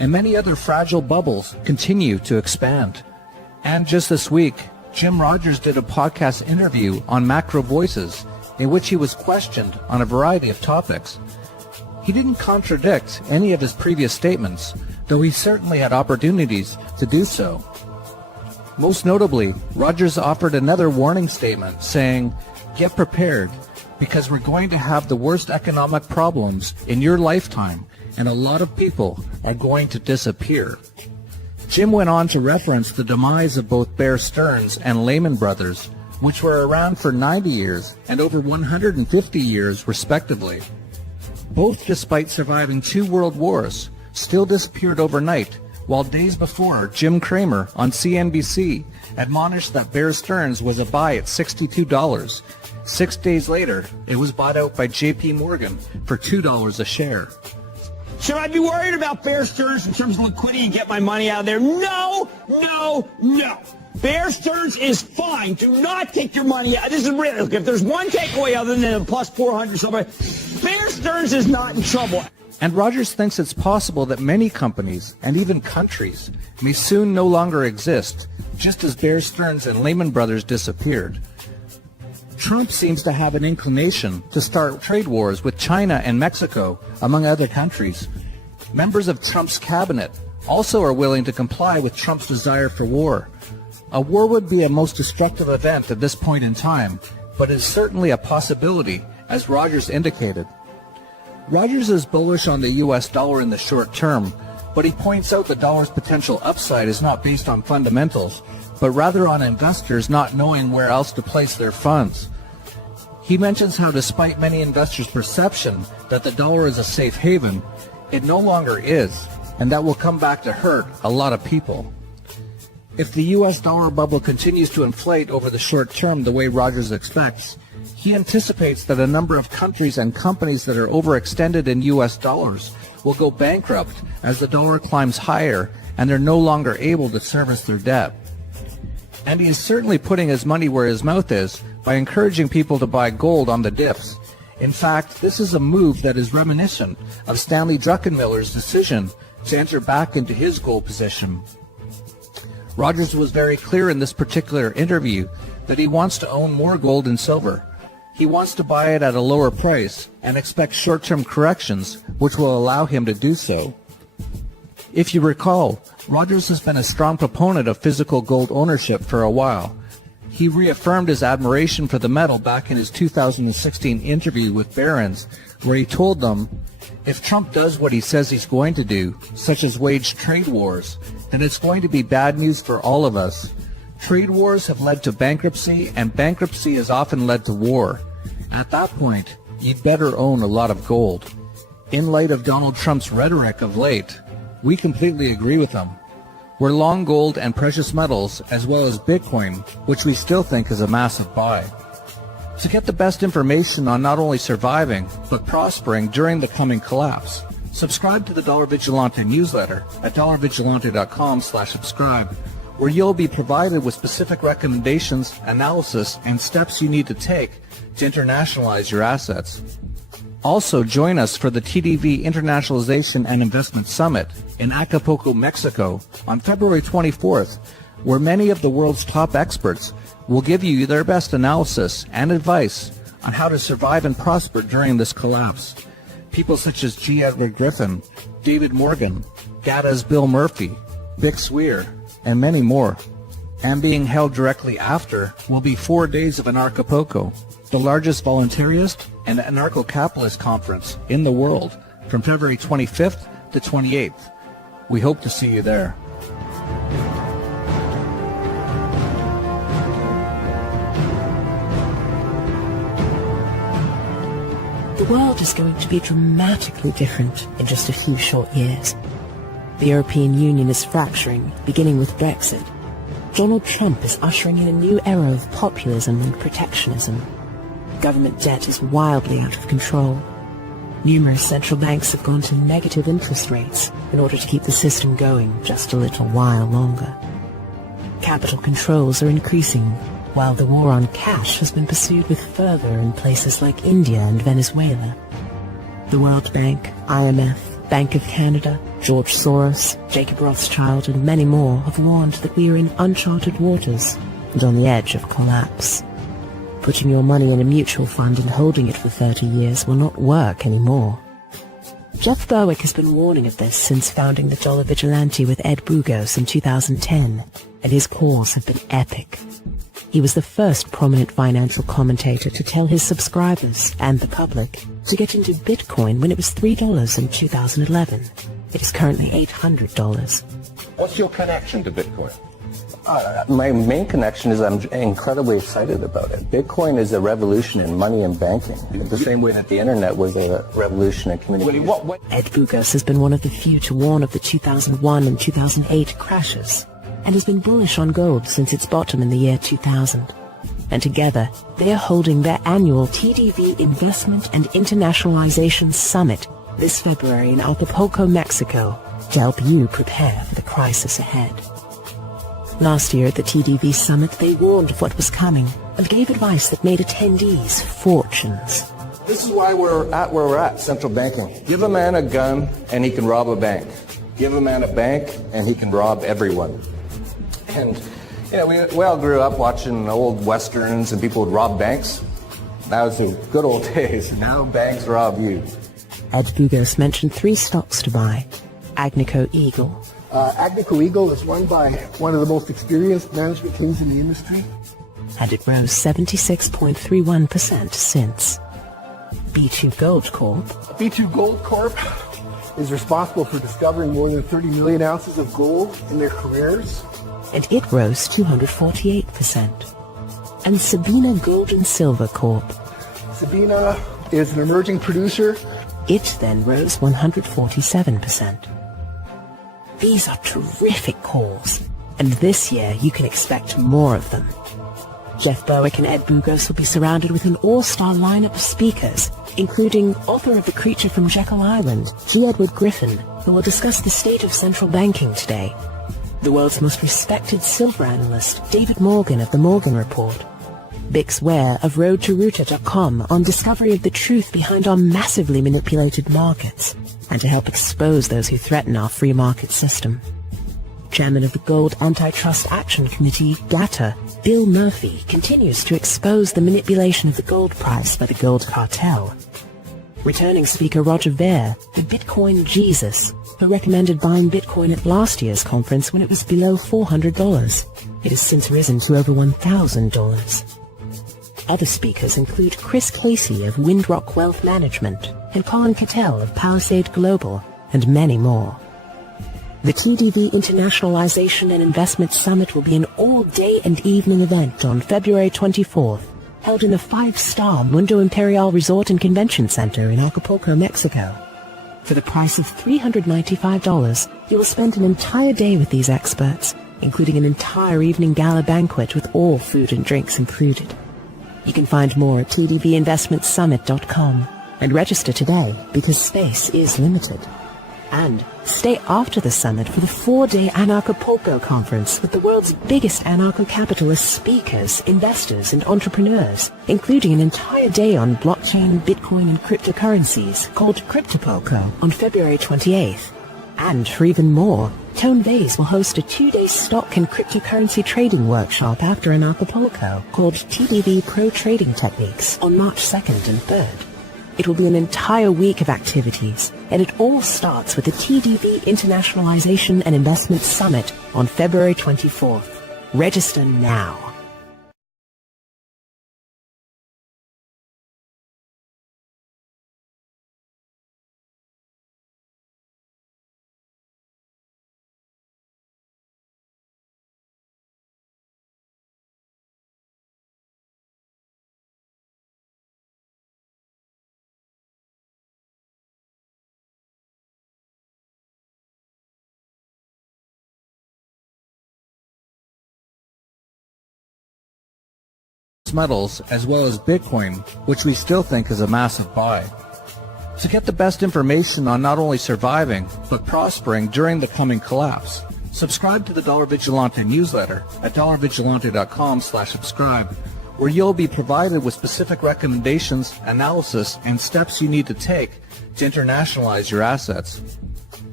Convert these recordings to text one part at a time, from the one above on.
and many other fragile bubbles continue to expand. And just this week, Jim Rogers did a podcast interview on Macro Voices in which he was questioned on a variety of topics. He didn't contradict any of his previous statements, though he certainly had opportunities to do so. Most notably, Rogers offered another warning statement saying, "Get prepared, because we're going to have the worst economic problems in your lifetime, and a lot of people are going to disappear." Jim went on to reference the demise of both Bear Stearns and Lehman Brothers, which were around for 90 years and over 150 years respectively. Both, despite surviving 2 world wars, still disappeared overnight, while days before, Jim Cramer on CNBC admonished that Bear Stearns was a buy at $62. 6 days later, it was bought out by JP Morgan for $2 a share. Should I be worried about Bear Stearns in terms of liquidity and get my money out of there? No, no, no. Bear Stearns is fine. Do not take your money out. This is real. If there's one takeaway other than a plus 400 somebody, Bear Stearns is not in trouble. And Rogers thinks it's possible that many companies and even countries may soon no longer exist, just as Bear Stearns and Lehman Brothers disappeared. Trump seems to have an inclination to start trade wars with China and Mexico, among other countries. Members of Trump's cabinet also are willing to comply with Trump's desire for war. A war would be a most destructive event at this point in time, but is certainly a possibility, as Rogers indicated. Rogers is bullish on the US dollar in the short term, but he points out the dollar's potential upside is not based on fundamentals, but rather on investors not knowing where else to place their funds. He mentions how despite many investors' perception that the dollar is a safe haven, it no longer is, and that will come back to hurt a lot of people. If the US dollar bubble continues to inflate over the short term the way Rogers expects, he anticipates that a number of countries and companies that are overextended in US dollars will go bankrupt as the dollar climbs higher and they're no longer able to service their debt. And he is certainly putting his money where his mouth is by encouraging people to buy gold on the dips. In fact, this is a move that is reminiscent of Stanley Druckenmiller's decision to enter back into his gold position. Rogers was very clear in this particular interview that he wants to own more gold and silver. He wants to buy it at a lower price and expects short-term corrections, which will allow him to do so. If you recall, Rogers has been a strong proponent of physical gold ownership for a while. He reaffirmed his admiration for the metal back in his 2016 interview with Barron's, where he told them, "If Trump does what he says he's going to do, such as wage trade wars, then it's going to be bad news for all of us. Trade wars have led to bankruptcy, and bankruptcy has often led to war. At that point, you'd better own a lot of gold." In light of Donald Trump's rhetoric of late, we completely agree with him. We're long gold and precious metals, as well as Bitcoin, which we still think is a massive buy. To get the best information on not only surviving, but prospering during the coming collapse, subscribe to the Dollar Vigilante newsletter at dollarvigilante.com/subscribe, where you'll be provided with specific recommendations, analysis, and steps you need to take to internationalize your assets. Also, join us for the TDV Internationalization and Investment Summit in Acapulco, Mexico on February 24th, where many of the world's top experts will give you their best analysis and advice on how to survive and prosper during this collapse. People such as G. Edward Griffin, David Morgan, GATA's Bill Murphy, Vic Swear, and many more. And being held directly after will be 4 days of Anarchapulco, the largest voluntarist and anarcho-capitalist conference in the world, from February 25th to 28th. We hope to see you there. The world is going to be dramatically different in just a few short years. The European Union is fracturing, beginning with Brexit. Donald Trump is ushering in a new era of populism and protectionism. Government debt is wildly out of control. Numerous central banks have gone to negative interest rates in order to keep the system going just a little while longer. Capital controls are increasing, while the war on cash has been pursued with fervor in places like India and Venezuela. The World Bank, IMF, Bank of Canada, George Soros, Jacob Rothschild, and many more have warned that we are in uncharted waters and on the edge of collapse. Putting your money in a mutual fund and holding it for 30 years will not work anymore. Jeff Berwick has been warning of this since founding the Dollar Vigilante with Ed Bugos in 2010, and his calls have been epic. He was the first prominent financial commentator to tell his subscribers and the public to get into Bitcoin when it was $3 in 2011. It is currently $800. What's your connection to Bitcoin? My main connection is I'm incredibly excited about it. Bitcoin is a revolution in money and banking, the same way that the internet was a revolution in communication. Ed Bugos has been one of the few to warn of the 2001 and 2008 crashes, and has been bullish on gold since its bottom in the year 2000. And together, they are holding their annual TDV Investment and Internationalization Summit this February in Acapulco, Mexico, to help you prepare for the crisis ahead. Last year at the TDV Summit, they warned of what was coming and gave advice that made attendees fortunes. This is why we're at where we're at, central banking. Give a man a gun and he can rob a bank. Give a man a bank and he can rob everyone. And, we all grew up watching old westerns and people would rob banks. That was the good old days. Now banks rob you. Ed Bugos mentioned 3 stocks to buy. Agnico Eagle. Agnico Eagle is run by one of the most experienced management teams in the industry. And it rose 76.31% since. B2 Gold Corp. B2 Gold Corp is responsible for discovering more than 30 million ounces of gold in their careers. And it rose 248%. And Sabina Gold and Silver Corp. Sabina is an emerging producer. It then rose 147%. These are terrific calls, and this year you can expect more of them. Jeff Berwick and Ed Bugos will be surrounded with an all-star lineup of speakers, including author of The Creature from Jekyll Island, G. Edward Griffin, who will discuss the state of central banking today. The world's most respected silver analyst, David Morgan of The Morgan Report. Bix Ware of RoadToRuta.com on discovery of the truth behind our massively manipulated markets, and to help expose those who threaten our free market system. Chairman of the Gold Antitrust Action Committee, GATA, Bill Murphy, continues to expose the manipulation of the gold price by the gold cartel. Returning speaker Roger Ver, the Bitcoin Jesus, who recommended buying Bitcoin at last year's conference when it was below $400. It has since risen to over $1,000. Other speakers include Chris Casey of Windrock Wealth Management and Colin Cattell of Palisade Global, and many more. The TDV Internationalization and Investment Summit will be an all-day and evening event on February 24th, held in the 5-star Mundo Imperial Resort and Convention Center in Acapulco, Mexico. For the price of $395, you will spend an entire day with these experts, including an entire evening gala banquet with all food and drinks included. You can find more at tdvinvestmentsummit.com and register today because space is limited. And stay after the summit for the 4-day Anarchapulco conference with the world's biggest anarcho-capitalist speakers, investors, and entrepreneurs, including an entire day on blockchain, Bitcoin, and cryptocurrencies called Cryptopulco on February 28th. And for even more, Tone Vays will host a 2-day stock and cryptocurrency trading workshop after Anarchapulco called TDV Pro Trading Techniques on March 2nd and 3rd. It will be an entire week of activities, and it all starts with the TDV Internationalization and Investment Summit on February 24th. Register now. metals as well as Bitcoin, which we still think is a massive buy. To get the best information on not only surviving, but prospering during the coming collapse, subscribe to the Dollar Vigilante newsletter at dollarvigilante.com/subscribe, where you'll be provided with specific recommendations, analysis, and steps you need to take to internationalize your assets.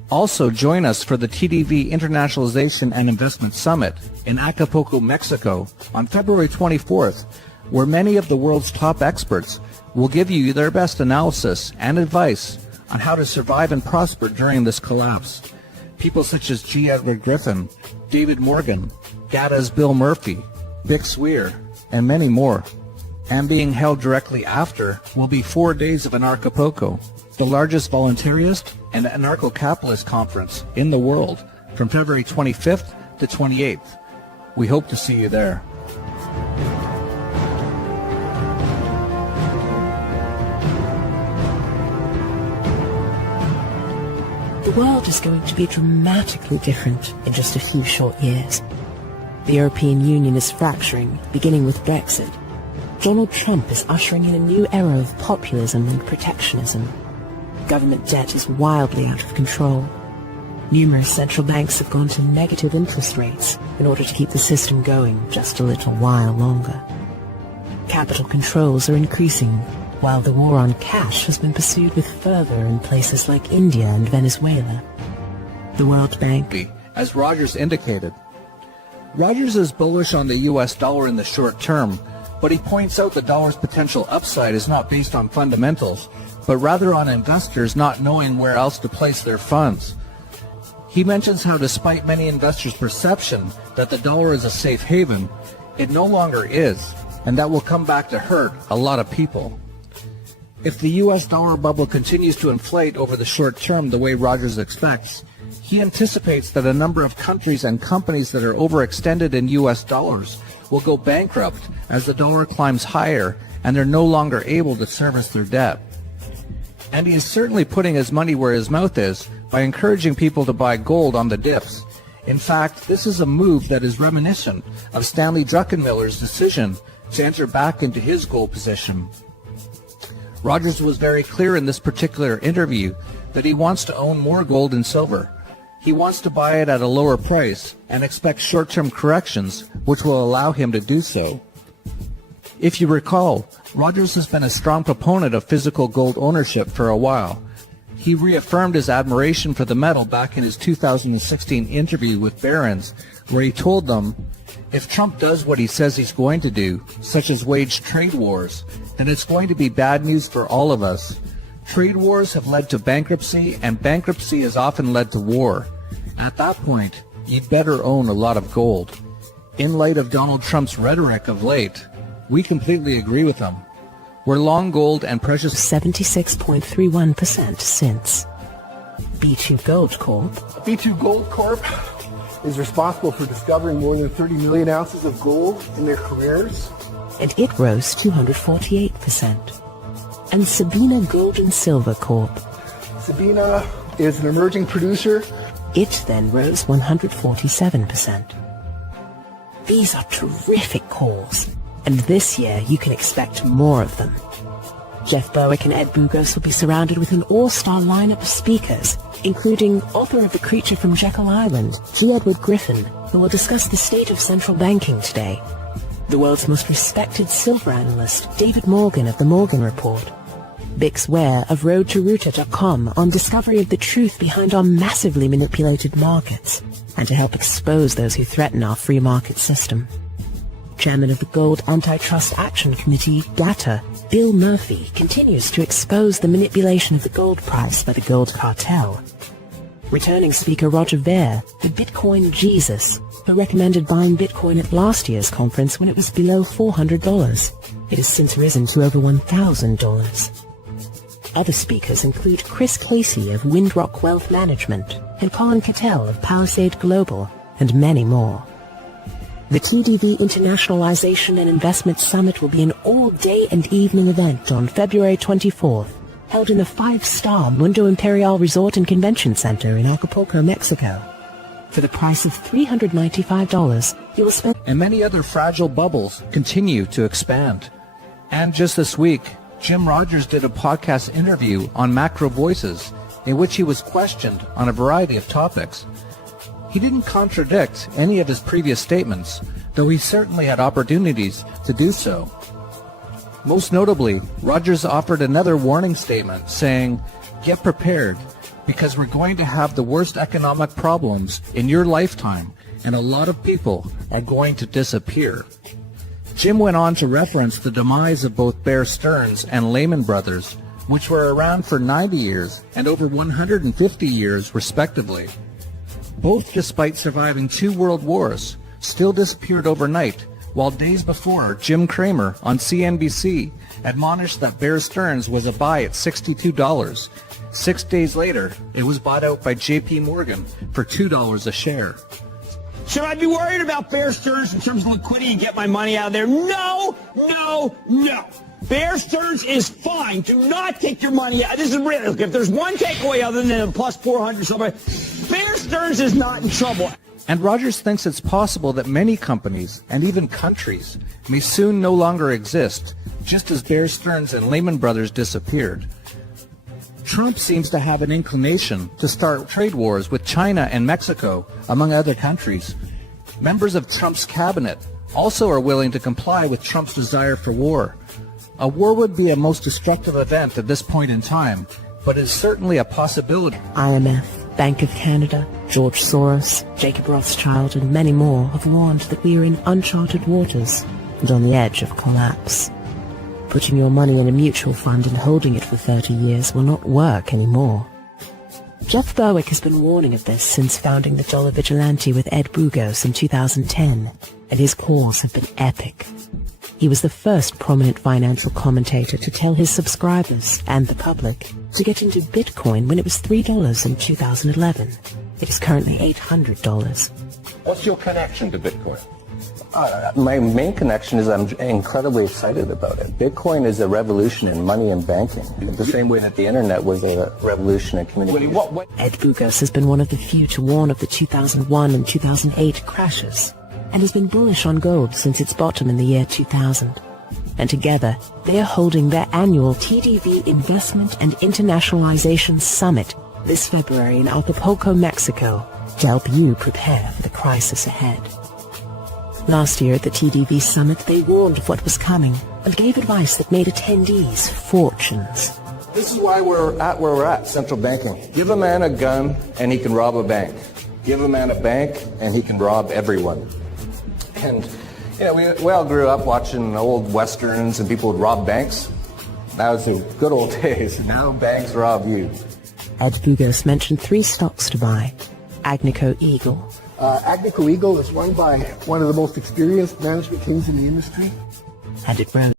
Also, join us for the TDV Internationalization and Investment Summit in Acapulco, Mexico on February 24th, where many of the world's top experts will give you their best analysis and advice on how to survive and prosper during this collapse. People such as G. Edward Griffin, David Morgan, GATA's Bill Murphy, Vic Swear, and many more. And being held directly after will be 4 days of Anarchapulco, the largest voluntarist and anarcho-capitalist conference in the world, from February 25th to 28th. We hope to see you there. The world is going to be dramatically different in just a few short years. The European Union is fracturing, beginning with Brexit. Donald Trump is ushering in a new era of populism and protectionism. Government debt is wildly out of control. Numerous central banks have gone to negative interest rates in order to keep the system going just a little while longer. Capital controls are increasing, while the war on cash has been pursued with fervor in places like India and Venezuela. The World Bank, as Rogers indicated. Rogers is bullish on the US dollar in the short term, but he points out the dollar's potential upside is not based on fundamentals, but rather on investors not knowing where else to place their funds. He mentions how despite many investors' perception that the dollar is a safe haven, it no longer is, and that will come back to hurt a lot of people. If the US dollar bubble continues to inflate over the short term the way Rogers expects, he anticipates that a number of countries and companies that are overextended in US dollars will go bankrupt as the dollar climbs higher and they're no longer able to service their debt. And he is certainly putting his money where his mouth is by encouraging people to buy gold on the dips. In fact, this is a move that is reminiscent of Stanley Druckenmiller's decision to enter back into his gold position. Rogers was very clear in this particular interview that he wants to own more gold and silver. He wants to buy it at a lower price and expects short-term corrections, which will allow him to do so. If you recall, Rogers has been a strong proponent of physical gold ownership for a while. He reaffirmed his admiration for the metal back in his 2016 interview with Barron's, where he told them, if Trump does what he says he's going to do, such as wage trade wars, then it's going to be bad news for all of us. Trade wars have led to bankruptcy, and bankruptcy has often led to war. At that point, you'd better own a lot of gold. In light of Donald Trump's rhetoric of late, we completely agree with him. We're long gold and precious 76.31% since. B2 Gold Corp. B2 Gold Corp is responsible for discovering more than 30 million ounces of gold in their careers. And it rose 248%. And Sabina Gold and Silver Corp. Sabina is an emerging producer. It then rose 147%. These are terrific calls, and this year you can expect more of them. Jeff Berwick and Ed Bugos will be surrounded with an all-star lineup of speakers, including author of The Creature from Jekyll Island, G. Edward Griffin, who will discuss the state of central banking today. The world's most respected silver analyst, David Morgan of The Morgan Report. Bix Ware of RoadToRuta.com on discovery of the truth behind our massively manipulated markets, and to help expose those who threaten our free market system. Chairman of the Gold Antitrust Action Committee, GATA, Bill Murphy, continues to expose the manipulation of the gold price by the gold cartel. Returning speaker Roger Ver, the Bitcoin Jesus, who recommended buying Bitcoin at last year's conference when it was below $400. It has since risen to over $1,000. Other speakers include Chris Casey of Windrock Wealth Management and Colin Cattell of Palisade Global, and many more. The TDV Internationalization and Investment Summit will be an all-day and evening event on February 24th, held in the 5-star Mundo Imperial Resort and Convention Center in Acapulco, Mexico. For the price of $395, you will spend... And many other fragile bubbles continue to expand. And just this week, Jim Rogers did a podcast interview on Macro Voices in which he was questioned on a variety of topics. He didn't contradict any of his previous statements, though he certainly had opportunities to do so. Most notably, Rogers offered another warning statement saying, "Get prepared. because we're going to have the worst economic problems in your lifetime, and a lot of people are going to disappear. Jim went on to reference the demise of both Bear Stearns and Lehman Brothers, which were around for 90 years and over 150 years, respectively. Both, despite surviving 2 world wars, still disappeared overnight, while days before, Jim Cramer on CNBC admonished that Bear Stearns was a buy at $62. 6 days later, it was bought out by JP Morgan for $2 a share. Should I be worried about Bear Stearns in terms of liquidity and get my money out of there? No, no, no. Bear Stearns is fine. Do not take your money out. This is real. Look, if there's one takeaway other than a plus 400 somebody, Bear Stearns is not in trouble. And Rogers thinks it's possible that many companies and even countries may soon no longer exist, just as Bear Stearns and Lehman Brothers disappeared. Trump seems to have an inclination to start trade wars with China and Mexico, among other countries. Members of Trump's cabinet also are willing to comply with Trump's desire for war. A war would be a most destructive event at this point in time, but is certainly a possibility. IMF, Bank of Canada, George Soros, Jacob Rothschild, and many more have warned that we are in uncharted waters and on the edge of collapse. Putting your money in a mutual fund and holding it for 30 years will not work anymore. Jeff Berwick has been warning of this since founding the Dollar Vigilante with Ed Bugos in 2010, and his calls have been epic. He was the first prominent financial commentator to tell his subscribers and the public to get into Bitcoin when it was $3 in 2011. It is currently $800. What's your connection to Bitcoin? My main connection is I'm incredibly excited about it. Bitcoin is a revolution in money and banking, the same way that the internet was a revolution in communication. Ed Bugos has been one of the few to warn of the 2001 and 2008 crashes, and has been bullish on gold since its bottom in the year 2000. And together, they are holding their annual TDV Investment and Internationalization Summit this February in Acapulco, Mexico, to help you prepare for the crisis ahead. Last year at the TDV Summit, they warned of what was coming and gave advice that made attendees fortunes. This is why we're at where we're at, central banking. Give a man a gun and he can rob a bank. Give a man a bank and he can rob everyone. And, we all grew up watching old westerns and people would rob banks. That was the good old days. Now banks rob you. Ed Bugos mentioned 3 stocks to buy. Agnico Eagle. Agnico Eagle is run by one of the most experienced management teams in the industry. And it rose